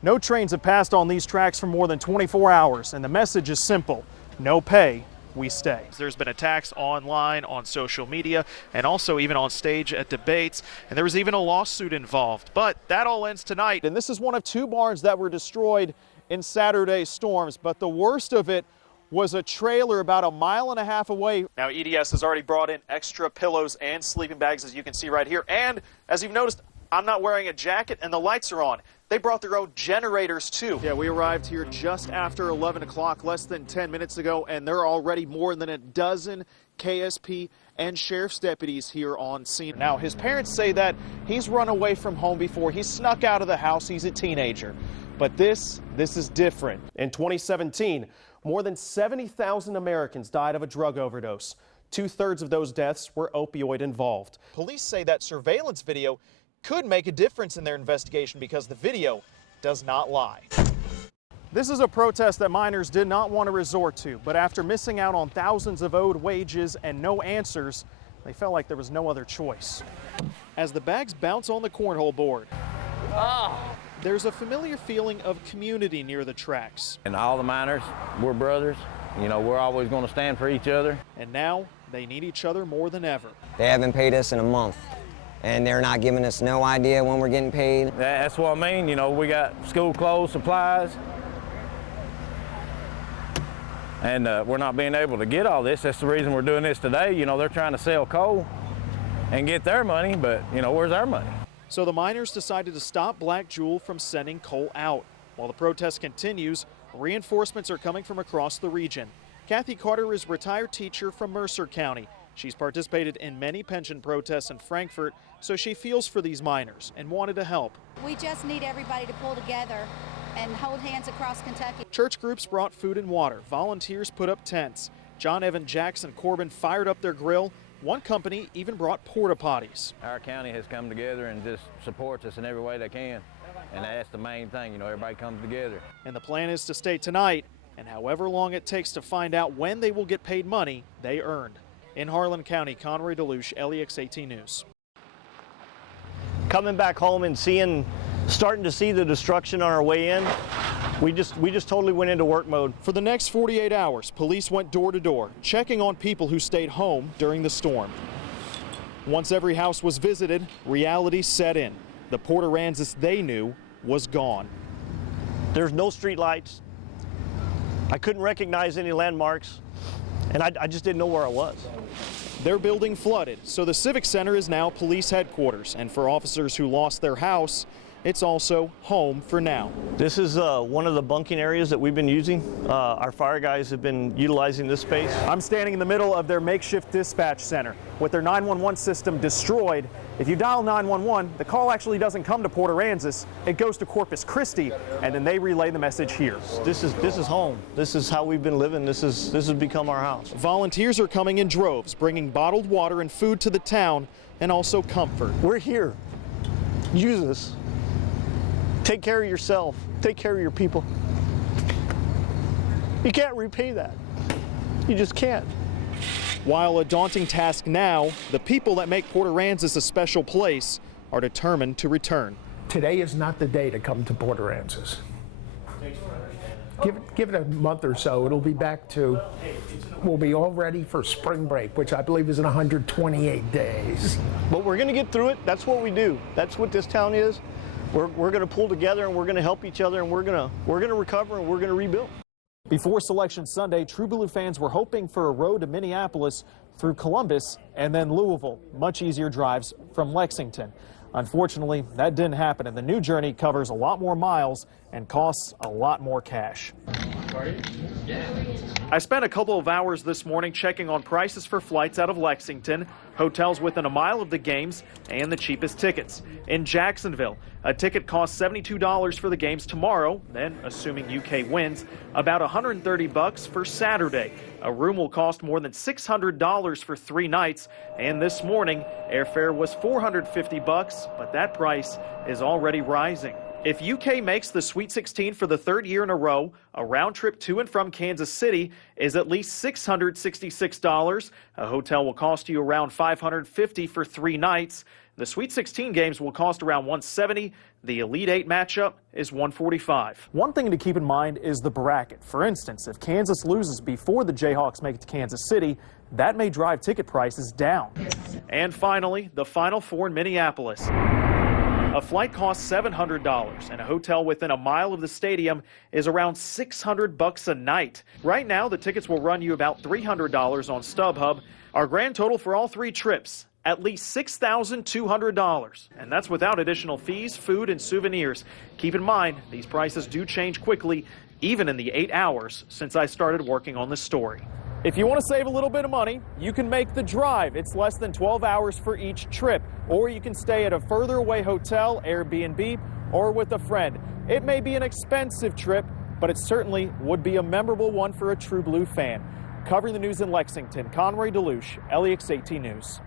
No trains have passed on these tracks for more than 24 hours, and the message is simple: no pay, we stay. There's been attacks online, on social media, and also even on stage at debates, and there was even a lawsuit involved. But that all ends tonight, and this is one of two barns that were destroyed in Saturday's storms. But the worst of it was a trailer about a mile and a half away. Now EDS has already brought in extra pillows and sleeping bags, as you can see right here. And as you've noticed, I'm not wearing a jacket and the lights are on. They brought their own generators too. Yeah, we arrived here just after 11 o'clock, less than 10 minutes ago, and there are already more than a dozen KSP and sheriff's deputies here on scene. Now, his parents say that he's run away from home before. He snuck out of the house. He's a teenager. But this is different. In 2017, more than 70,000 Americans died of a drug overdose. 2/3 of those deaths were opioid involved. Police say that surveillance video could make a difference in their investigation because the video does not lie. This is a protest that miners did not want to resort to, but after missing out on thousands of owed wages and no answers, they felt like there was no other choice. As the bags bounce on the cornhole board, there's a familiar feeling of community near the tracks. And all the miners, we're brothers. You know, we're always going to stand for each other. And now they need each other more than ever. They haven't paid us in a month, and they're not giving us no idea when we're getting paid. That's what I mean. You know, we got school clothes, supplies, and we're not being able to get all this. That's the reason we're doing this today. You know, they're trying to sell coal and get their money, but, you know, where's our money? So the miners decided to stop Black Jewel from sending coal out. While the protest continues, reinforcements are coming from across the region. Kathy Carter is a retired teacher from Mercer County. She's participated in many pension protests in Frankfort, so she feels for these miners and wanted to help. We just need everybody to pull together and hold hands across Kentucky. Church groups brought food and water. Volunteers put up tents. John Evan Jackson Corbin fired up their grill. One company even brought porta potties. Our county has come together and just supports us in every way they can. And that's the main thing, you know, everybody comes together. And the plan is to stay tonight, and however long it takes to find out when they will get paid money they earned. In Harlan County, Conroy DeLuche, LEX 18 News. Coming back home and starting to see the destruction on our way in, we just totally went into work mode. For the next 48 hours, police went door to door, checking on people who stayed home during the storm. Once every house was visited, reality set in. The Port Aransas they knew was gone. There's no street lights. I couldn't recognize any landmarks, and I just didn't know where I was. Their building flooded, so the Civic Center is now police headquarters, and for officers who lost their house, it's also home for now. This is one of the bunking areas that we've been using. Our fire guys have been utilizing this space. I'm standing in the middle of their makeshift dispatch center. With their 911 system destroyed, if you dial 911, the call actually doesn't come to Port Aransas. It goes to Corpus Christi, and then they relay the message here. This is home. This is how we've been living. This has become our house. Volunteers are coming in droves, bringing bottled water and food to the town, and also comfort. We're here. Use us. Take care of yourself. Take care of your people. You can't repay that. You just can't. While a daunting task now, the people that make Port Aransas a special place are determined to return. Today is not the day to come to Port Aransas. Give it a month or so. It'll be back to, we'll be all ready for spring break, which I believe is in 128 days. But we're going to get through it. That's what we do. That's what this town is. We're going to pull together, and we're going to help each other, and we're going to recover, and we're going to rebuild. Before Selection Sunday, True Blue fans were hoping for a road to Minneapolis through Columbus and then Louisville. Much easier drives from Lexington. Unfortunately, that didn't happen, and the new journey covers a lot more miles and costs a lot more cash. I spent a couple of hours this morning checking on prices for flights out of Lexington, hotels within a mile of the games, and the cheapest tickets. In Jacksonville, a ticket costs $72 for the games tomorrow, then, assuming UK wins, about $130 for Saturday. A room will cost more than $600 for 3 nights, and this morning, airfare was $450, but that price is already rising. If UK makes the Sweet 16 for the 3rd year in a row, a round trip to and from Kansas City is at least $666. A hotel will cost you around $550 for 3 nights. The Sweet 16 games will cost around $170. The Elite 8 matchup is $145. One thing to keep in mind is the bracket. For instance, if Kansas loses before the Jayhawks make it to Kansas City, that may drive ticket prices down. And finally, the Final Four in Minneapolis. A flight costs $700, and a hotel within a mile of the stadium is around $600 a night. Right now, the tickets will run you about $300 on StubHub. Our grand total for all 3 trips, at least $6,200. And that's without additional fees, food, and souvenirs. Keep in mind, these prices do change quickly, even in the 8 hours since I started working on this story. If you want to save a little bit of money, you can make the drive. It's less than 12 hours for each trip. Or you can stay at a further away hotel, Airbnb, or with a friend. It may be an expensive trip, but it certainly would be a memorable one for a True Blue fan. Covering the news in Lexington, Conroy Delouche, LEX 18 News.